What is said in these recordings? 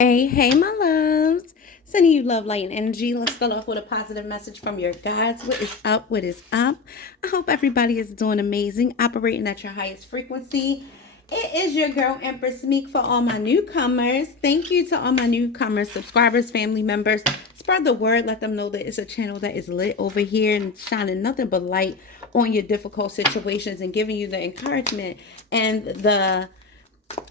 Hey, my loves. Sending you love, light, and energy. Let's start off with a positive message from your guides. What is up? What is up? I hope everybody is doing amazing, operating at your highest frequency. It is your girl, Empress Meek, for all my newcomers. Thank you to all my newcomers, subscribers, family members. Spread the word. Let them know that it's a channel that is lit over here and shining nothing but light on your difficult situations and giving you the encouragement and the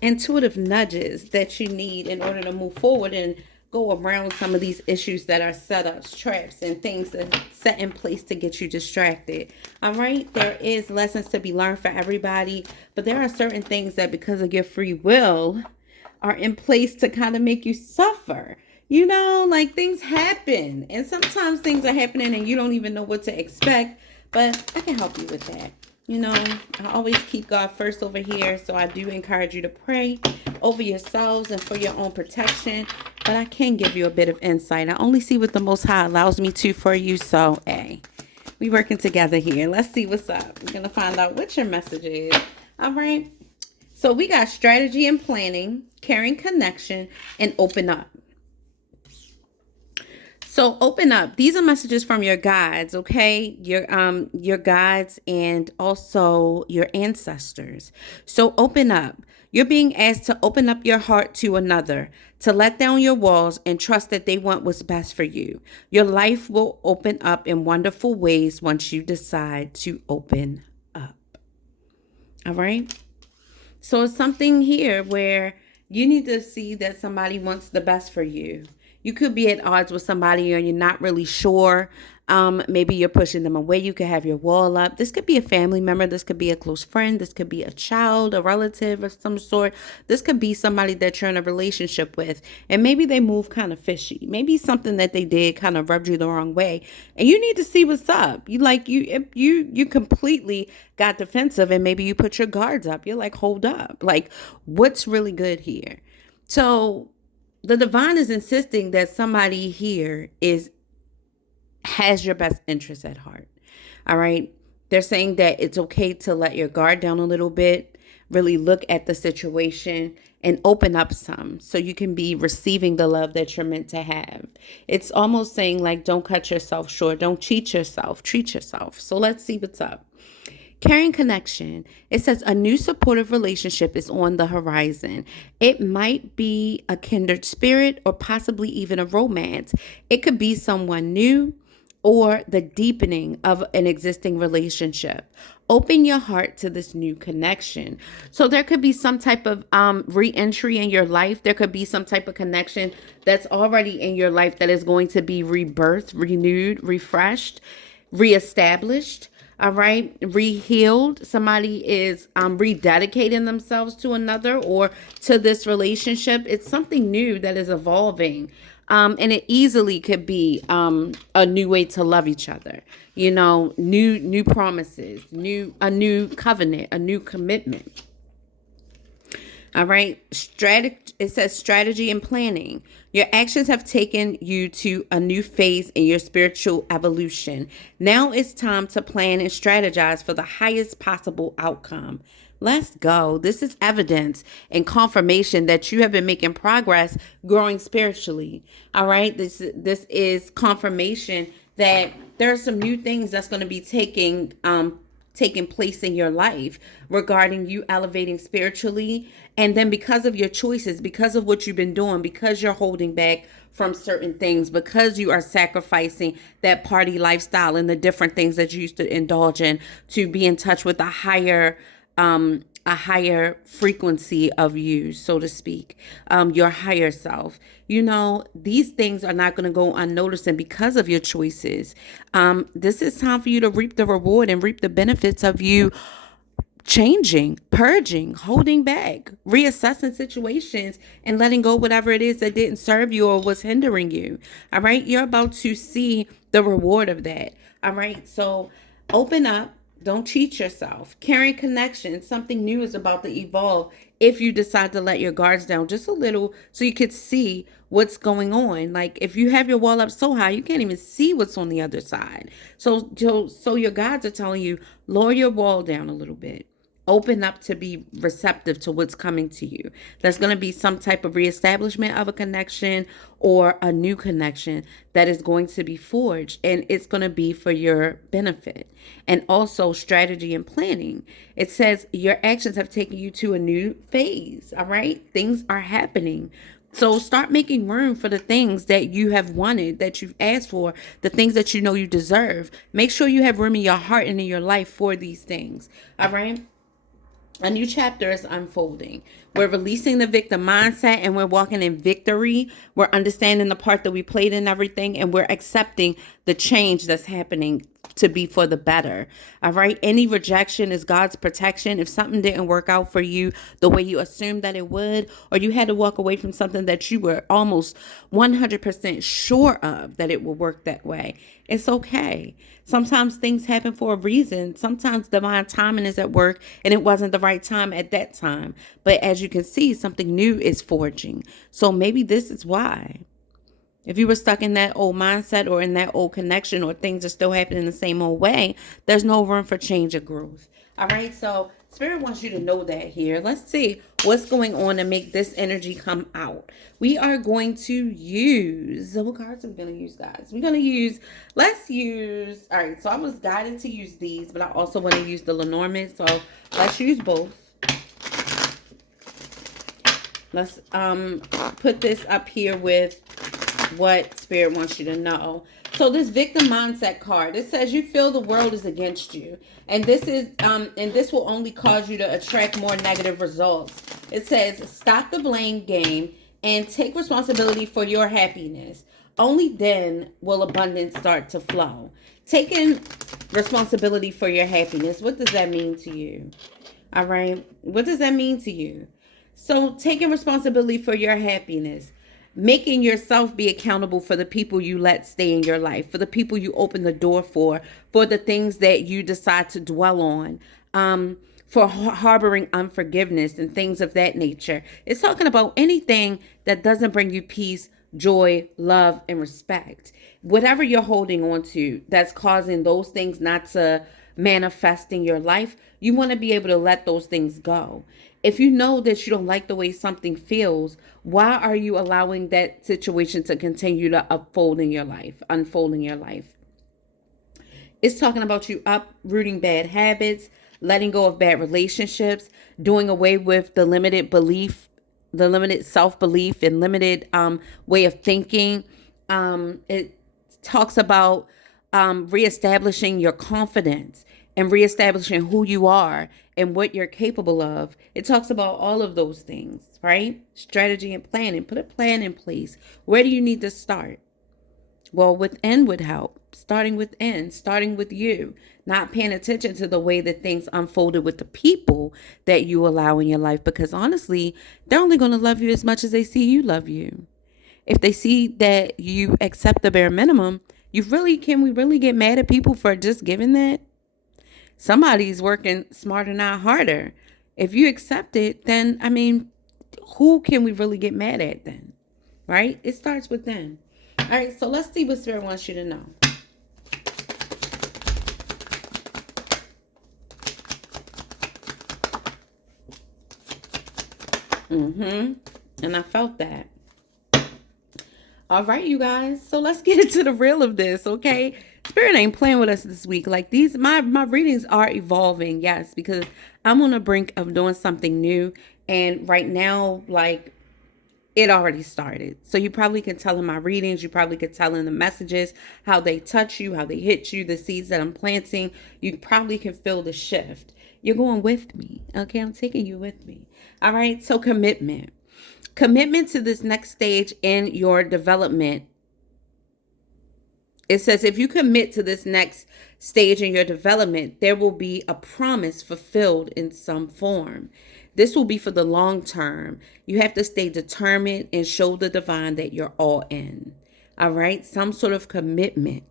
intuitive nudges that you need in order to move forward and go around some of these issues that are setups, traps, and things that are set in place to get you distracted. All right, there is lessons to be learned for everybody, but there are certain things that because of your free will are in place to kind of make you suffer. You know, like things happen, and sometimes things are happening and you don't even know what to expect, but I can help you with that. You know, I always keep God first over here, so I do encourage you to pray over yourselves and for your own protection, but I can give you a bit of insight. I only see what the Most High allows me to for you, so hey, we working together here. Let's see what's up. We're going to find out what your message is. All right, so we got strategy and planning, caring connection, and open up. So open up. These are messages from your guides, okay? Your guides and also your ancestors. So open up. You're being asked to open up your heart to another, to let down your walls and trust that they want what's best for you. Your life will open up in wonderful ways once you decide to open up. All right? So it's something here where you need to see that somebody wants the best for you. You could be at odds with somebody and you're not really sure. Maybe you're pushing them away. You could have your wall up. This could be a family member. This could be a close friend. This could be a child, a relative of some sort. This could be somebody that you're in a relationship with. And maybe they move kind of fishy. Maybe something that they did kind of rubbed you the wrong way. And you need to see what's up. You completely got defensive and maybe you put your guards up. You're like, hold up. Like, what's really good here? So the divine is insisting that somebody here has your best interest at heart. All right. They're saying that it's okay to let your guard down a little bit, really look at the situation and open up some so you can be receiving the love that you're meant to have. It's almost saying like, don't cut yourself short. Don't cheat yourself. Treat yourself. So let's see what's up. Caring connection. It says a new supportive relationship is on the horizon. It might be a kindred spirit or possibly even a romance. It could be someone new or the deepening of an existing relationship. Open your heart to this new connection. So there could be some type of re-entry in your life. There could be some type of connection that's already in your life that is going to be rebirthed, renewed, refreshed, reestablished. All right, rehealed. Somebody is rededicating themselves to another or to this relationship. It's something new that is evolving. And it easily could be a new way to love each other. You know, new promises, a new covenant, a new commitment. All right. It says strategy and planning. Your actions have taken you to a new phase in your spiritual evolution. Now it's time to plan and strategize for the highest possible outcome. Let's go. This is evidence and confirmation that you have been making progress growing spiritually. All right. This is confirmation that there are some new things that's going to be taking place in your life regarding you elevating spiritually. And then because of your choices, because of what you've been doing, because you're holding back from certain things, because you are sacrificing that party lifestyle and the different things that you used to indulge in to be in touch with a higher frequency of you, so to speak, your higher self. You know, these things are not going to go unnoticed. And because of your choices, this is time for you to reap the reward and reap the benefits of you changing, purging, holding back, reassessing situations and letting go whatever it is that didn't serve you or was hindering you. All right. You're about to see the reward of that. All right. So open up. Don't cheat yourself. Caring connection. Something new is about to evolve if you decide to let your guards down just a little so you could see what's going on. Like if you have your wall up so high, you can't even see what's on the other side. So your guides are telling you, lower your wall down a little bit. Open up to be receptive to what's coming to you. There's going to be some type of reestablishment of a connection or a new connection that is going to be forged, and it's going to be for your benefit. And also strategy and planning. It says your actions have taken you to a new phase. All right. Things are happening. So start making room for the things that you have wanted, that you've asked for, the things that you know you deserve. Make sure you have room in your heart and in your life for these things. All right. A new chapter is unfolding. We're releasing the victim mindset and we're walking in victory. We're understanding the part that we played in everything, and we're accepting the change that's happening to be for the better. All right. Any rejection is God's protection. If something didn't work out for you the way you assumed that it would, or you had to walk away from something that you were almost 100% sure of that it will work that way, it's okay. Sometimes things happen for a reason. Sometimes divine timing is at work and it wasn't the right time at that time. But as you can see, something new is forging. So maybe this is why. If you were stuck in that old mindset or in that old connection, or things are still happening the same old way, there's no room for change or growth. All right. So Spirit wants you to know that here. Let's see what's going on to make this energy come out. We are going to use, what cards are we going to use, guys? We're going to use, all right. So I was guided to use these, but I also want to use the Lenormand. So let's use both. Let's put this up here with what Spirit wants you to know. So this victim mindset card, it says you feel the world is against you, and this will only cause you to attract more negative results. It says stop the blame game and take responsibility for your happiness. Only then will abundance start to flow. Taking responsibility for your happiness, what does that mean to you? All right, what does that mean to you? So taking responsibility for your happiness, making yourself be accountable for the people you let stay in your life, for the people you open the door for the things that you decide to dwell on, for harboring unforgiveness and things of that nature. It's talking about anything that doesn't bring you peace, joy, love, and respect. Whatever you're holding on to that's causing those things not to manifest in your life, you want to be able to let those things go. If you know that you don't like the way something feels, why are you allowing that situation to continue to unfold in your life? It's talking about you uprooting bad habits, letting go of bad relationships, doing away with the limited belief, the limited self-belief and limited way of thinking. It talks about reestablishing your confidence and reestablishing who you are and what you're capable of. It talks about all of those things, right? Strategy and planning. Put a plan in place. Where do you need to start? Well, within would help. Starting within, starting with you, not paying attention to the way that things unfolded with the people that you allow in your life, because honestly, they're only going to love you as much as they see you love you. If they see that you accept the bare minimum, can we really get mad at people for just giving that? Somebody's working smarter, not harder. If you accept it, then, who can we really get mad at then? Right? It starts with them. All right, so let's see what Spirit wants you to know. And I felt that. All right, you guys. So let's get into the real of this, okay? Spirit ain't playing with us this week. Like my readings are evolving, yes, because I'm on the brink of doing something new. And right now, like, it already started. So you probably can tell in my readings, you probably could tell in the messages, how they touch you, how they hit you, the seeds that I'm planting. You probably can feel the shift. You're going with me, okay? I'm taking you with me. All right, so commitment. Commitment to this next stage in your development. It says if you commit to this next stage in your development, there will be a promise fulfilled in some form. This will be for the long term. You have to stay determined and show the divine that you're all in. All right. Some sort of commitment.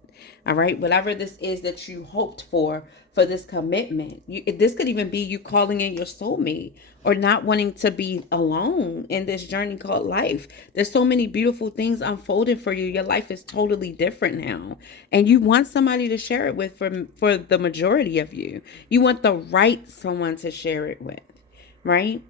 All right. Whatever this is that you hoped for this commitment. This could even be you calling in your soulmate or not wanting to be alone in this journey called life. There's so many beautiful things unfolding for you. Your life is totally different now. And you want somebody to share it with for the majority of you. You want the right someone to share it with, right?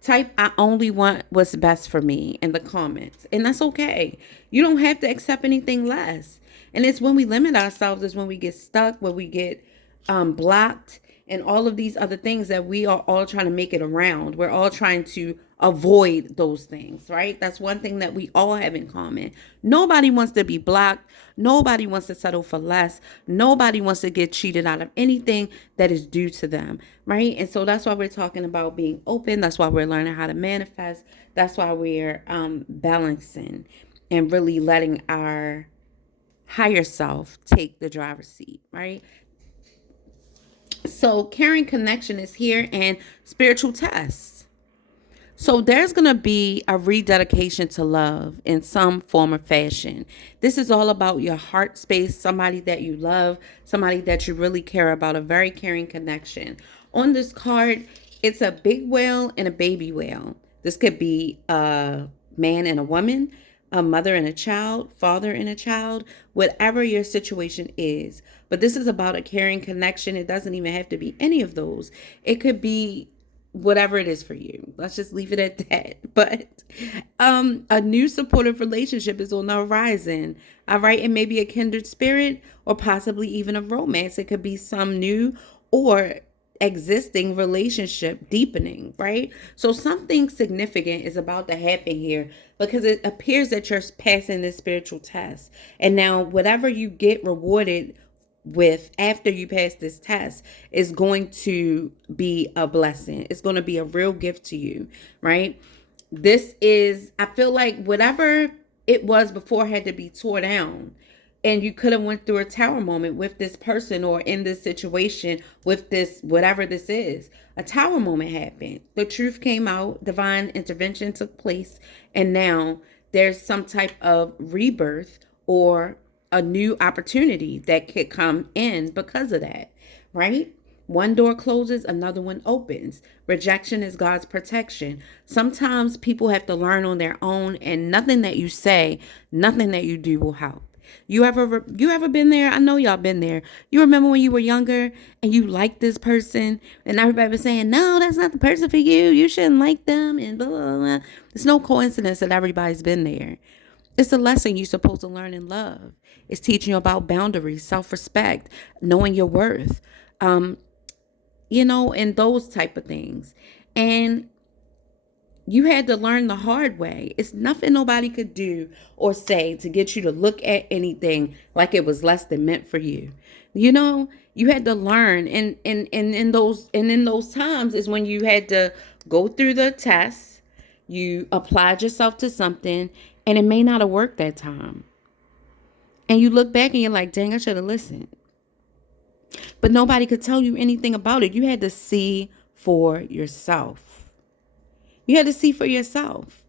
Type I only want what's best for me in the comments. And that's okay. You don't have to accept anything less. And it's when we limit ourselves is when we get stuck, when we get blocked, and all of these other things that we are all trying to make it around. We're all trying to avoid those things, right? That's one thing that we all have in common. Nobody wants to be blocked. Nobody wants to settle for less. Nobody wants to get cheated out of anything that is due to them, right? And so that's why we're talking about being open. That's why we're learning how to manifest. That's why we're balancing and really letting our higher self take the driver's seat, right? So caring connection is here, and spiritual tests. So there's going to be a rededication to love in some form or fashion. This is all about your heart space, somebody that you love, somebody that you really care about, a very caring connection. On this card, it's a big whale and a baby whale. This could be a man and a woman, a mother and a child, father and a child, whatever your situation is. But this is about a caring connection. It doesn't even have to be any of those. It could be whatever it is for you. Let's just leave it at that. But a new supportive relationship is on the horizon. All right. It may be a kindred spirit or possibly even a romance. It could be some new or existing relationship deepening, right? So something significant is about to happen here because it appears that you're passing this spiritual test. And now whatever you get rewarded with after you pass this test is going to be a blessing. It's going to be a real gift to you, right? This is, I feel like whatever it was before had to be tore down. And you could have went through a tower moment with this person or in this situation with this, whatever this is. A tower moment happened. The truth came out. Divine intervention took place. And now there's some type of rebirth or a new opportunity that could come in because of that, right? One door closes, another one opens. Rejection is God's protection. Sometimes people have to learn on their own, and nothing that you say, nothing that you do will help. You ever been there? I know y'all been there. You remember when you were younger and you liked this person and everybody was saying, no, that's not the person for you. You shouldn't like them and blah, blah, blah. It's no coincidence that everybody's been there. It's a lesson you're supposed to learn in love. It's teaching you about boundaries, self-respect, knowing your worth, and those type of things. And you had to learn the hard way. It's nothing nobody could do or say to get you to look at anything like it was less than meant for you. You had to learn, and in those times is when you had to go through the tests. You applied yourself to something, and it may not have worked that time. And you look back and you're like, dang, I should have listened. But nobody could tell you anything about it. You had to see for yourself. You had to see for yourself.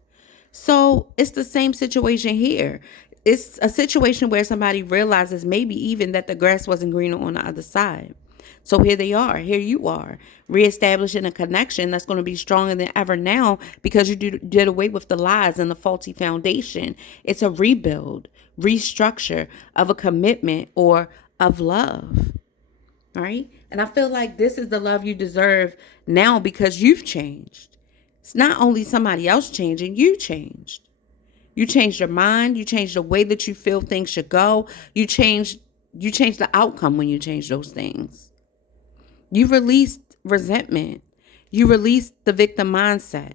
So it's the same situation here. It's a situation where somebody realizes maybe even that the grass wasn't greener on the other side. So here they are. Here you are, reestablishing a connection that's going to be stronger than ever now because you did away with the lies and the faulty foundation. It's a rebuild, restructure of a commitment or of love. All right. And I feel like this is the love you deserve now because you've changed. It's not only somebody else changing, you changed. You changed your mind. You changed the way that you feel things should go. You changed the outcome when you change those things. You released resentment. You released the victim mindset.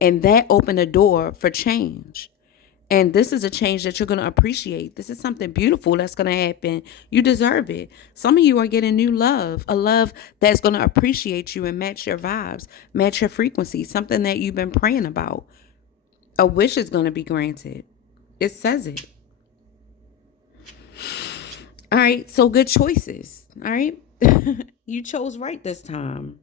And that opened a door for change. And this is a change that you're going to appreciate. This is something beautiful that's going to happen. You deserve it. Some of you are getting new love, a love that's going to appreciate you and match your vibes, match your frequency, something that you've been praying about. A wish is going to be granted. It says it. All right. So good choices. All right. You chose right this time.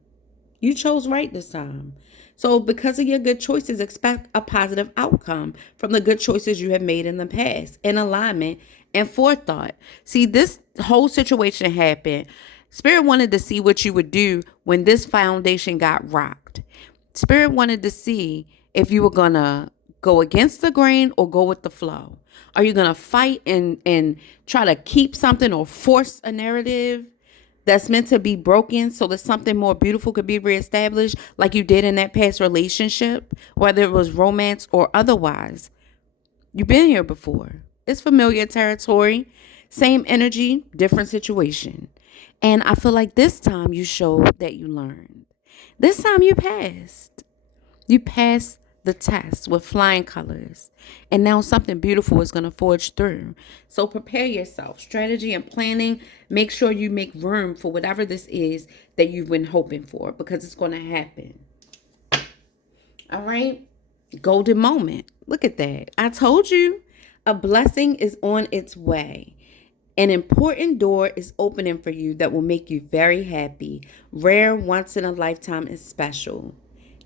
You chose right this time. So because of your good choices, expect a positive outcome from the good choices you have made in the past, in alignment and forethought. See, this whole situation happened. Spirit wanted to see what you would do when this foundation got rocked. Spirit wanted to see if you were going to go against the grain or go with the flow. Are you going to fight and try to keep something or force a narrative that's meant to be broken so that something more beautiful could be reestablished, like you did in that past relationship, whether it was romance or otherwise? You've been here before. It's familiar territory, same energy, different situation. And I feel like this time you showed that you learned. This time you passed. You passed the test with flying colors. And now something beautiful is going to forge through. So prepare yourself. Strategy and planning. Make sure you make room for whatever this is that you've been hoping for, because it's going to happen. All right? Golden moment. Look at that. I told you a blessing is on its way. An important door is opening for you that will make you very happy. Rare, once in a lifetime, is special.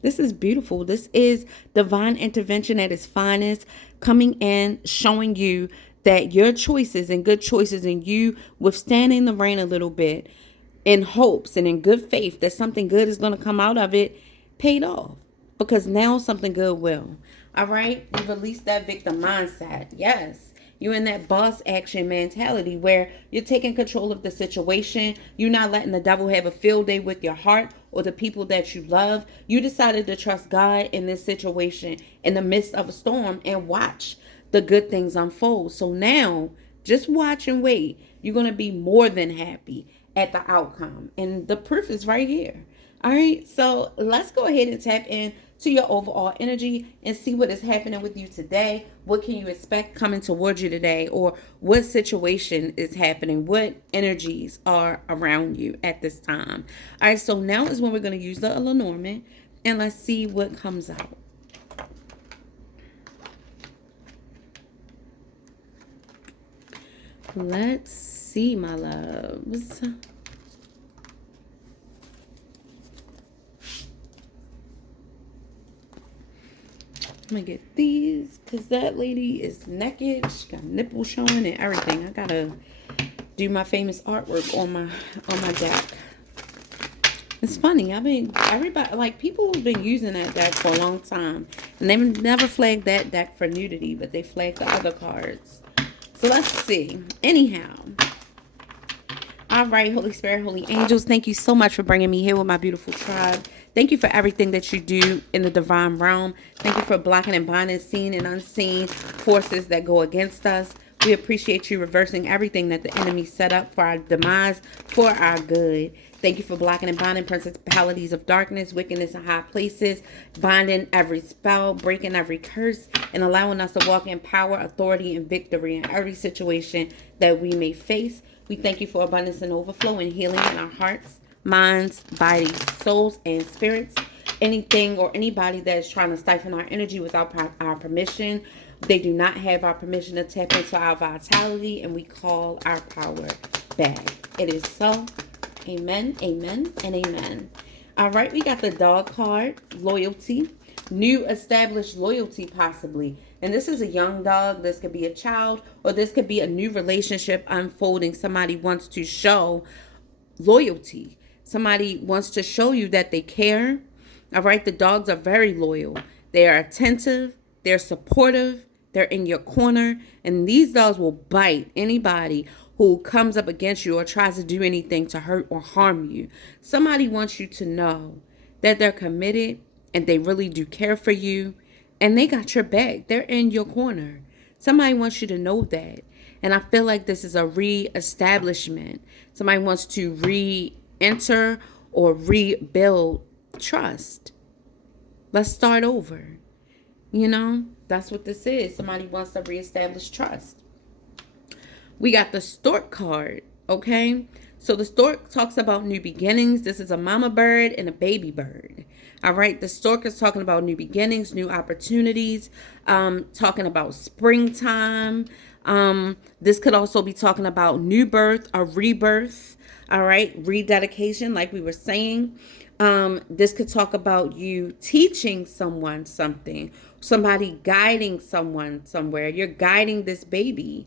This is beautiful. This is divine intervention at its finest, coming in, showing you that your choices and good choices and you withstanding the rain a little bit in hopes and in good faith that something good is going to come out of it paid off, because now something good will. All right. You release that victim mindset. Yes. You're in that boss action mentality where you're taking control of the situation. You're not letting the devil have a field day with your heart or the people that you love. You decided to trust God in this situation in the midst of a storm and watch the good things unfold. So now just watch and wait. You're going to be more than happy at the outcome. And the proof is right here. All right. So let's go ahead and tap in to your overall energy and see what is happening with you today. What can you expect coming towards you today, or what situation is happening? What energies are around you at this time? All right, so now is when we're going to use the Lenormand, and let's see what comes out. Let's see, my loves. I'm gonna get these because that lady is naked. She got nipples showing and everything. I gotta do my famous artwork on my deck. It's funny. Everybody, like, people have been using that deck for a long time, and they've never flagged that deck for nudity, but they flagged the other cards. So let's see. Anyhow. All right, Holy Spirit, Holy Angels, thank you so much for bringing me here with my beautiful tribe. Thank you for everything that you do in the divine realm. Thank you for blocking and binding seen and unseen forces that go against us. We appreciate you reversing everything that the enemy set up for our demise, for our good. Thank you for blocking and binding principalities of darkness, wickedness in high places, binding every spell, breaking every curse, and allowing us to walk in power, authority, and victory in every situation that we may face. We thank you for abundance and overflow and healing in our hearts, minds, bodies, souls, and spirits. Anything or anybody that is trying to stifle our energy without our permission, they do not have our permission to tap into our vitality, and we call our power back. It is so. Amen, amen, and amen. All right, we got the dog card, loyalty, new established loyalty possibly. And this is a young dog. This could be a child, or this could be a new relationship unfolding. Somebody wants to show loyalty. Somebody wants to show you that they care. All right, the dogs are very loyal. They are attentive. They're supportive. They're in your corner. And these dogs will bite anybody who comes up against you or tries to do anything to hurt or harm you. Somebody wants you to know that they're committed and they really do care for you, and they got your back. They're in your corner. Somebody wants you to know that. And I feel like this is a re-establishment. Somebody wants to re-enter or rebuild trust. Let's start over. You know, that's what this is. Somebody wants to reestablish trust. We got the stork card, okay? So the stork talks about new beginnings. This is a mama bird and a baby bird. All right, the stork is talking about new beginnings, new opportunities, talking about springtime. This could also be talking about new birth, a rebirth, all right, rededication, like we were saying. This could talk about you teaching someone something, somebody guiding someone somewhere. You're guiding this baby.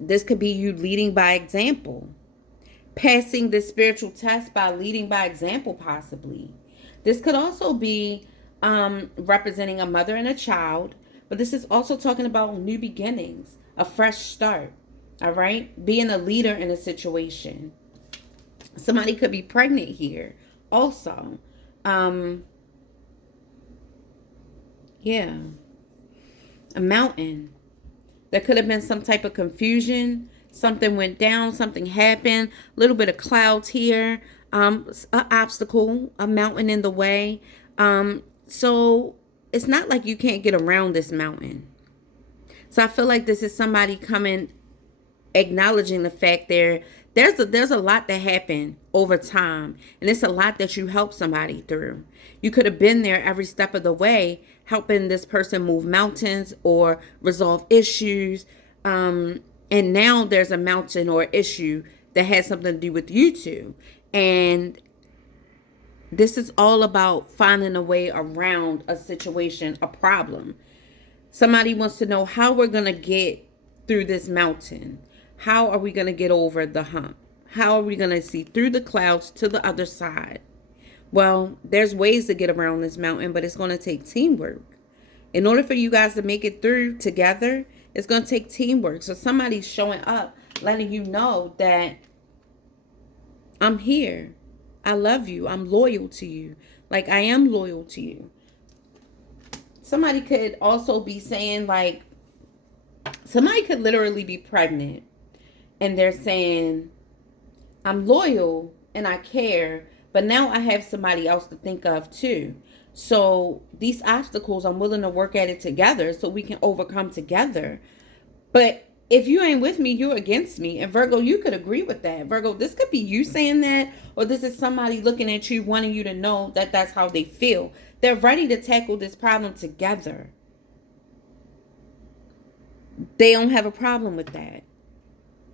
This could be you leading by example, passing the spiritual test by leading by example, possibly. This could also be representing a mother and a child, but this is also talking about new beginnings, a fresh start. All right, being a leader in a situation. Somebody could be pregnant here also. Yeah, a mountain. There could have been some type of confusion. Something went down, something happened, a little bit of clouds here, an obstacle, a mountain in the way. So it's not like you can't get around this mountain. So I feel like this is somebody coming, acknowledging the fact there's a lot that happened over time, and it's a lot that you helped somebody through. You could have been there every step of the way, helping this person move mountains or resolve issues. And now there's a mountain or issue that has something to do with you two. And this is all about finding a way around a situation, a problem. Somebody wants to know how we're going to get through this mountain. How are we going to get over the hump? How are we going to see through the clouds to the other side? Well, there's ways to get around this mountain, but it's going to take teamwork. In order for you guys to make it through together, it's going to take teamwork. So somebody's showing up, letting you know that I'm here. I love you. I'm loyal to you. Like, I am loyal to you. Somebody could also be saying, like, somebody could literally be pregnant and they're saying, I'm loyal and I care, but now I have somebody else to think of too. So these obstacles, I'm willing to work at it together so we can overcome together. But if you ain't with me, you're against me. And Virgo, you could agree with that. Virgo, this could be you saying that, or this is somebody looking at you, wanting you to know that that's how they feel. They're ready to tackle this problem together. They don't have a problem with that.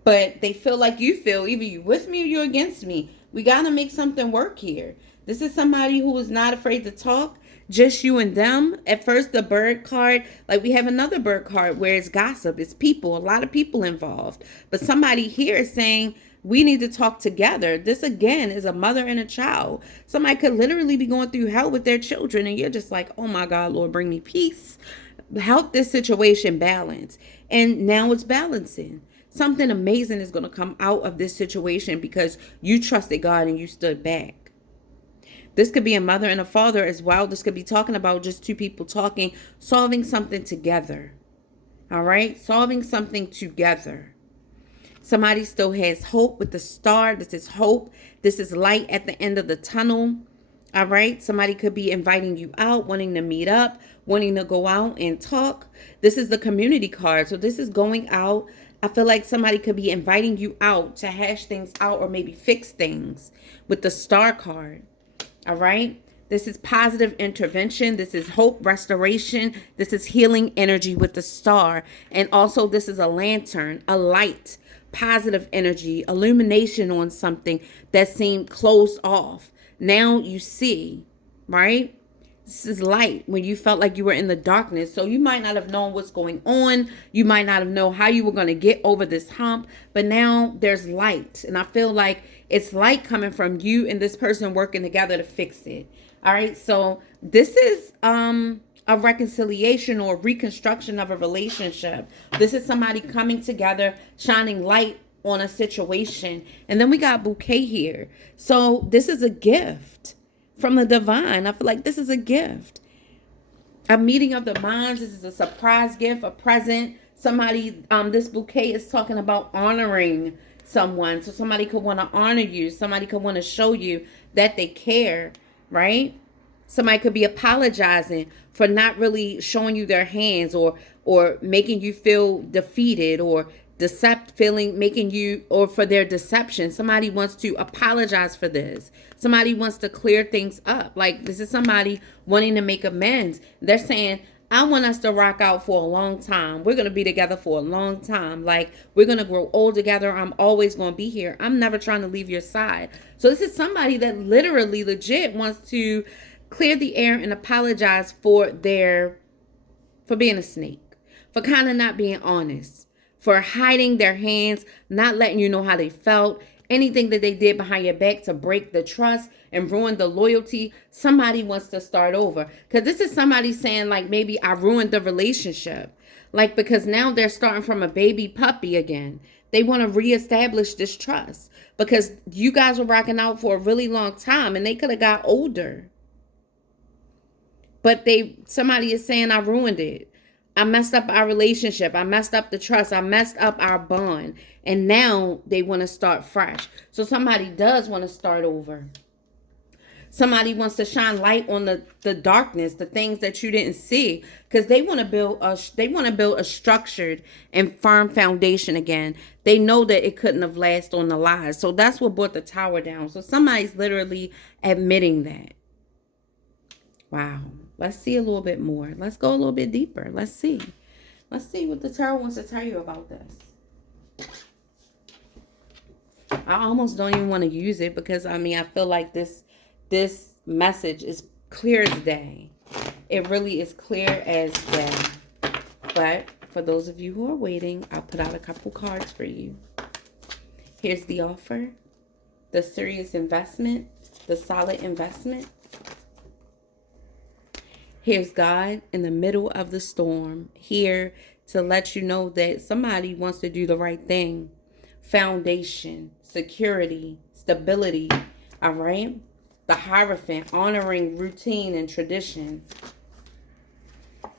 But they feel like you feel, either you with me or you're against me. We got to make something work here. This is somebody who is not afraid to talk, just you and them. At first, the bird card, like we have another bird card where it's gossip, it's people, a lot of people involved. But somebody here is saying, we need to talk together. This, again, is a mother and a child. Somebody could literally be going through hell with their children, and you're just like, oh my God, Lord, bring me peace. Help this situation balance. And now it's balancing. Something amazing is going to come out of this situation because you trusted God and you stood back. This could be a mother and a father as well. This could be talking about just two people talking, solving something together. All right? Solving something together. Somebody still has hope with the star. This is hope. This is light at the end of the tunnel. All right? Somebody could be inviting you out, wanting to meet up, wanting to go out and talk. This is the community card. So this is going out. I feel like somebody could be inviting you out to hash things out or maybe fix things with the star card. All right. This is positive intervention. This is hope, restoration. This is healing energy with the star. And also this is a lantern, a light, positive energy, illumination on something that seemed closed off. Now you see, right? This is light when you felt like you were in the darkness. So you might not have known what's going on. You might not have known how you were going to get over this hump. But now there's light. And I feel like it's light coming from you and this person working together to fix it. All right. So this is a reconciliation or reconstruction of a relationship. This is somebody coming together, shining light on a situation. And then we got bouquet here. So this is a gift from the divine. I feel like this is a gift. A meeting of the minds. This is a surprise gift, a present. Somebody, this bouquet is talking about honoring someone. So somebody could want to honor you. Somebody could want to show you that they care, right? Somebody could be apologizing for not really showing you their hands or making you feel defeated or making you, or for their deception. Somebody wants to apologize for this. Somebody wants to clear things up. Like this is somebody wanting to make amends. They're saying, I want us to rock out for a long time. We're going to be together for a long time. Like, we're going to grow old together. I'm always going to be here. I'm never trying to leave your side. So this is somebody that literally, legit wants to clear the air and apologize for being a snake, for kind of not being honest, for hiding their hands, not letting you know how they felt, anything that they did behind your back to break the trust and ruin the loyalty. Somebody wants to start over. Because this is somebody saying, like, maybe I ruined the relationship. Like, because now they're starting from a baby puppy again. They want to reestablish this trust. Because you guys were rocking out for a really long time and they could have got older. But somebody is saying, I ruined it. I messed up our relationship. I messed up the trust. I messed up our bond. And now they want to start fresh. So somebody does want to start over. Somebody wants to shine light on the darkness, the things that you didn't see. Because they want to build a structured and firm foundation again. They know that it couldn't have lasted on the lies. So that's what brought the tower down. So somebody's literally admitting that. Wow. Let's see a little bit more. Let's go a little bit deeper. Let's see. Let's see what the tarot wants to tell you about this. I almost don't even want to use it because, I mean, I feel like this message is clear as day. It really is clear as day. But for those of you who are waiting, I'll put out a couple cards for you. Here's the offer, the serious investment, the solid investment. Here's God in the middle of the storm, here to let you know that somebody wants to do the right thing. Foundation, security, stability, all right? The Hierophant, honoring routine and tradition.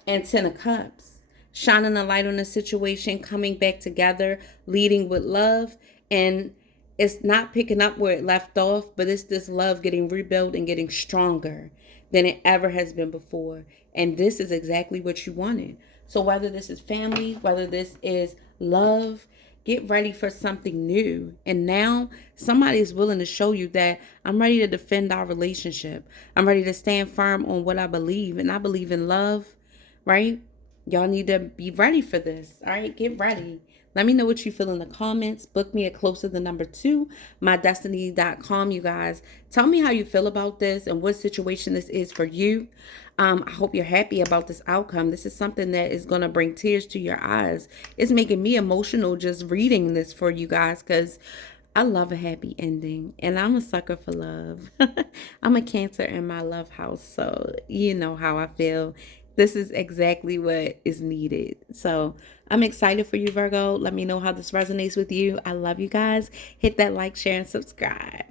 And 10 of Cups, shining a light on the situation, coming back together, leading with love. And it's not picking up where it left off, but it's this love getting rebuilt and getting stronger than it ever has been before. And this is exactly what you wanted. So whether this is family, whether this is love, get ready for something new. And now somebody is willing to show you that I'm ready to defend our relationship. I'm ready to stand firm on what I believe. And I believe in love, right? Y'all need to be ready for this. All right, get ready. Let me know what you feel in the comments. Book me at Closer2MyDestinysT.com, you guys. Tell me how you feel about this and what situation this is for you. I hope you're happy about this outcome. This is something that is going to bring tears to your eyes. It's making me emotional just reading this for you guys because I love a happy ending and I'm a sucker for love. I'm a Cancer in my love house, so you know how I feel. This is exactly what is needed. So I'm excited for you, Virgo. Let me know how this resonates with you. I love you guys. Hit that like, share, and subscribe.